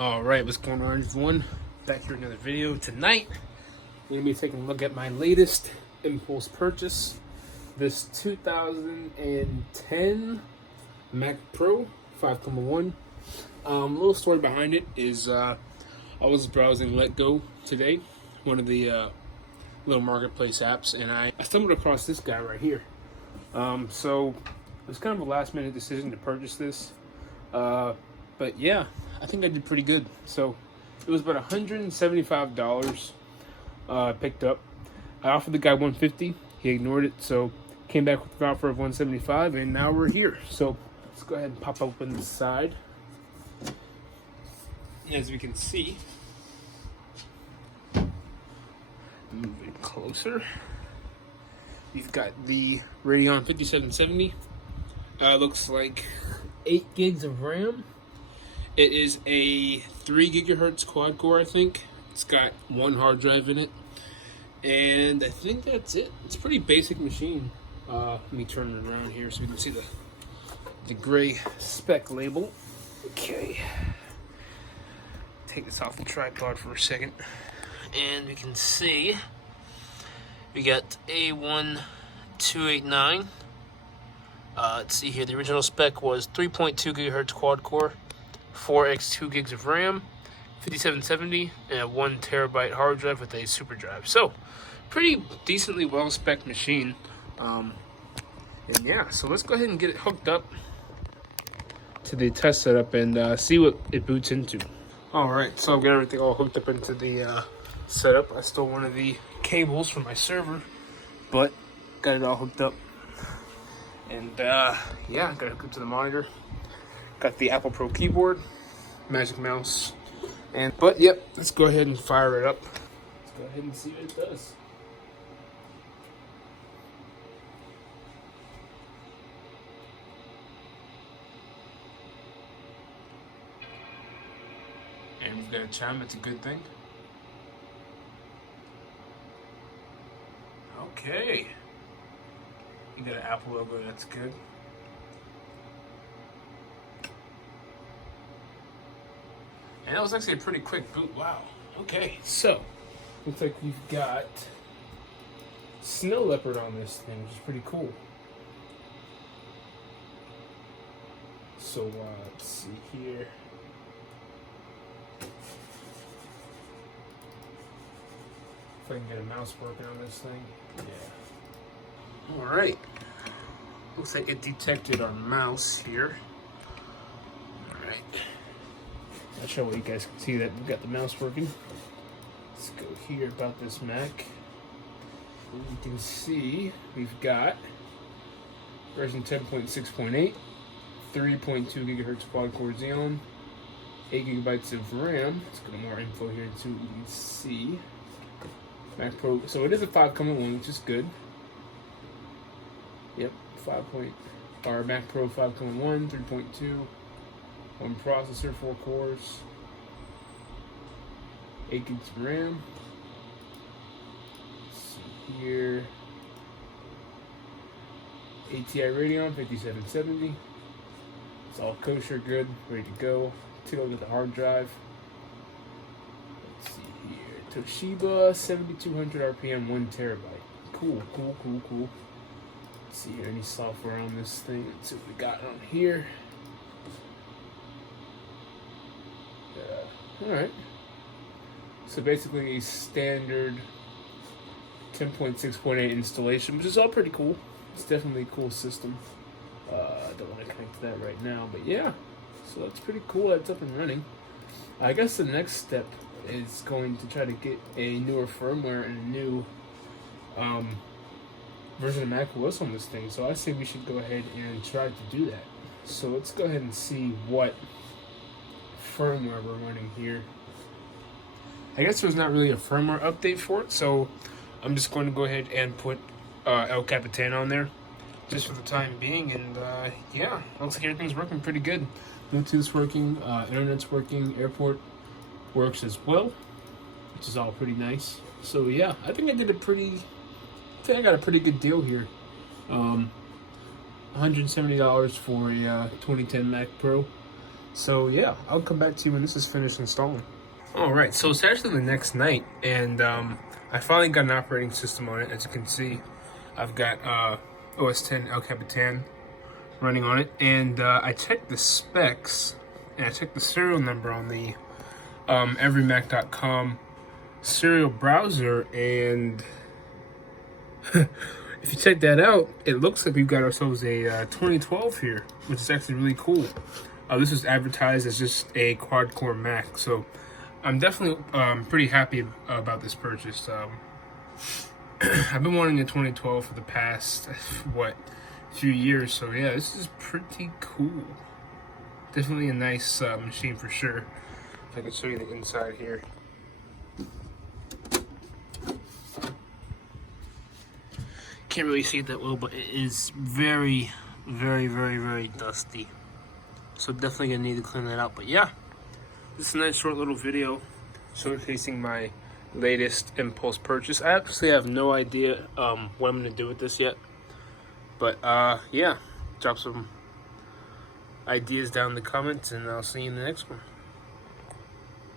Alright, what's going on, everyone? Back here with another video. Tonight, we're going to be taking a look at my latest impulse purchase. This 2010 Mac Pro 5.1. Little story behind it is I was browsing Letgo today, one of the little marketplace apps, and I stumbled across this guy right here. So it was kind of a last minute decision to purchase this. But yeah, I think I did pretty good. So it was about $175 picked up. I offered the guy $150. He ignored it, so came back with an offer of $175, and now we're here. So let's go ahead and pop open the side. As we can see, move it closer. We've got the Radeon 5770. Looks like 8 gigs of RAM. It is a 3 gigahertz quad core, I think. It's got 1 hard drive in it. And I think that's it. It's a pretty basic machine. Let me turn it around here so we can see the gray spec label. Okay. Take this off the tripod for a second. And we can see we got A1289. Let's see here. The original spec was 3.2 gigahertz quad core, 4x 2 gigs of RAM, 5770, and a 1 terabyte hard drive with a super drive. So, pretty decently well spec machine. And yeah, so let's go ahead and get it hooked up to the test setup and see what it boots into. Alright, so I've got everything all hooked up into the setup. I stole one of the cables from my server, but got it all hooked up. And yeah, got it hooked up to the monitor. Got the Apple Pro keyboard, Magic Mouse, but yep, let's go ahead and fire it up. Let's go ahead and see what it does. And we've got a chime, it's a good thing. Okay. You got an Apple logo, that's good. And that was actually a pretty quick boot. Wow. Okay, so looks like we've got Snow Leopard on this thing, which is pretty cool. So let's see here. If I can get a mouse working on this thing. Yeah. Alright. Looks like it detected our mouse here. Alright. Not sure what you guys can see that we've got the mouse working. Let's go here about this Mac. And you can see we've got version 10.6.8, 3.2 gigahertz quad core Xeon, 8 gigabytes of RAM. Let's get more info here too. You can see Mac Pro. So it is a 5.1, which is good. Yep, our Mac Pro 5.1, 3.2. 1 processor, 4 cores, 8 gigs of RAM. Let's see here. ATI Radeon 5770. It's all kosher, good, ready to go. Take a look at the hard drive. Let's see here. Toshiba 7200 RPM, 1 terabyte. Cool. Let's see here, any software on this thing. Let's see what we got on here. Alright, so basically a standard 10.6.8 installation, which is all pretty cool. It's definitely a cool system. I don't want to connect to that right now, but yeah, so that's pretty cool. It's up and running. I guess the next step is going to try to get a newer firmware and a new version of Mac OS on this thing, so I say we should go ahead and try to do that. So let's go ahead and see what firmware we're running here. I guess there's not really a firmware update for it, so I'm just going to go ahead and put El Capitan on there just for the time being. And yeah, looks like everything's working pretty good. Bluetooth's working, internet's working, airport works as well, which is all pretty nice. So yeah, I think I got a pretty good deal here. $170 for a 2010 Mac Pro. So yeah, I'll come back to you when this is finished installing. All right, so it's actually the next night, and I finally got an operating system on it. As you can see, I've got OS 10 El Capitan running on it, and I checked the specs, and I checked the serial number on the everymac.com serial browser, and if you check that out, it looks like we've got ourselves a 2012 here, which is actually really cool. This was advertised as just a quad-core Mac, so I'm definitely pretty happy about this purchase. I've been wanting a 2012 for the past, few years, so yeah, this is pretty cool. Definitely a nice machine for sure. If I can show you the inside here. Can't really see it that well, but it is very, very, very, very dusty. So definitely gonna need to clean that out. But yeah, this is a nice short little video showcasing my latest impulse purchase. I actually have no idea what I'm gonna do with this yet. But yeah, drop some ideas down in the comments, and I'll see you in the next one.